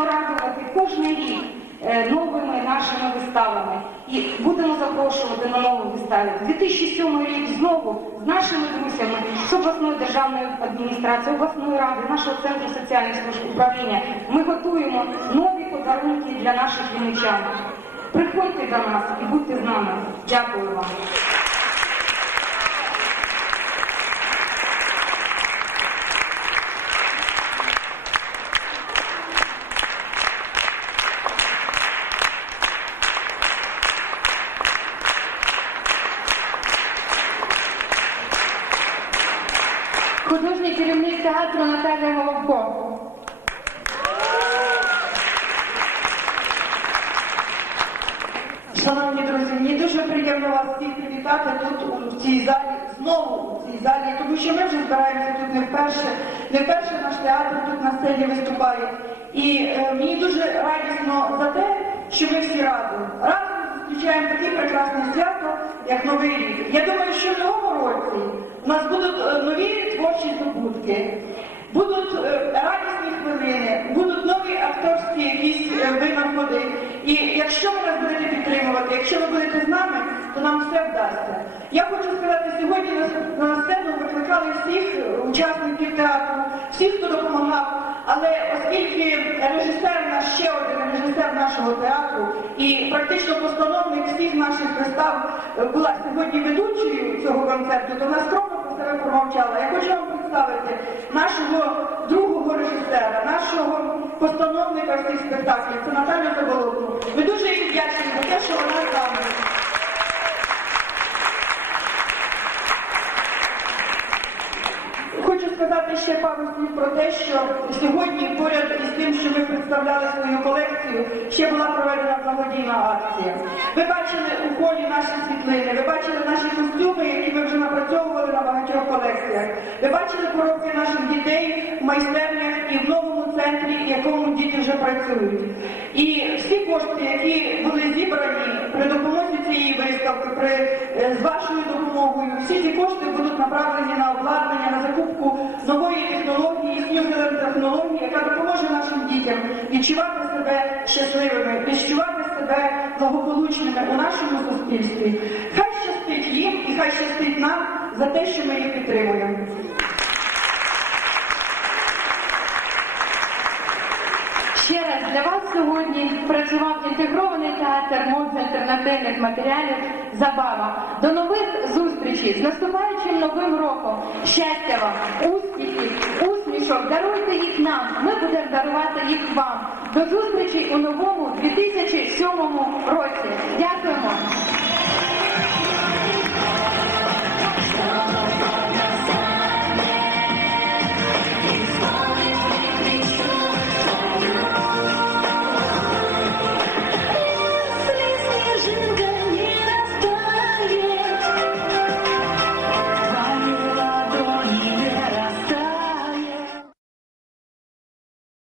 будемо радувати кожен рік е, новими нашими виставами і будемо запрошувати на нові вистави. 2007 рік знову з нашими друзями з обласної державної адміністрації, обласної ради, нашого центру соціальних служб управління. Ми готуємо нові подарунки для наших вінничан. Приходьте до нас і будьте з нами. Дякую вам. Художній керівник театру Наталя Головко. Шановні друзі, мені дуже приємно вас всіх привітати тут у цій залі, знову у цій залі, тому що ми вже збираємося тут не вперше. Не вперше наш театр тут на сцені виступає. І е, мені дуже радісно за те, що ми всі разом. Зустрічаємо таке прекрасне свято, як Новий рік. Я думаю, що в новому році у нас будуть е, нові творчі здобутки. Будуть е, радісні хвилини, будуть нові акторські якісь е, винаходи. І якщо ви нас будете підтримувати, якщо ви будете з нами, то нам все вдасться. Я хочу сказати, сьогодні на, сцену викликали всіх учасників театру, всіх, хто допомагав. Але оскільки режисер наш ще один нашого театру і практично постановник всіх наших вистав е, була сьогодні ведучою цього концерту, то вона скромно про себе промовчала. Я хочу вам представити нашого другого режисера, нашого постановника всіх спектаклів. Це Наталя Заболотну. Ми дуже їй вдячні за те, що вона з нами. Хочу сказати ще пару слів про те, що сьогодні поряд із тим, що ми представляли свою колекцію, ще була проведена благодійна акція. Ви бачили у холі наші світлини, ви бачили наші костюми, які ми вже напрацьовували на багатьох колекціях. Ви бачили коробки наших дітей в майстернях і в новому центрі, якому вже працюють. І всі кошти, які були зібрані при допомозі цієї виставки, при, е, з вашою допомогою, всі ці кошти будуть направлені на обладнання, на закупку нової технології, снюзелем технології, яка допоможе нашим дітям відчувати себе щасливими, відчувати себе благополучними у нашому суспільстві. Хай щастить їм і хай щастить нам за те, що ми їх підтримуємо. Ще раз для вас сьогодні працював інтегрований театр мов альтернативних матеріалів Забава. До нових зустрічей з наступаючим новим роком. Щастя вам, успіхів, усмішок. Даруйте їх нам. Ми будемо дарувати їх вам. До зустрічі у новому 2007 році.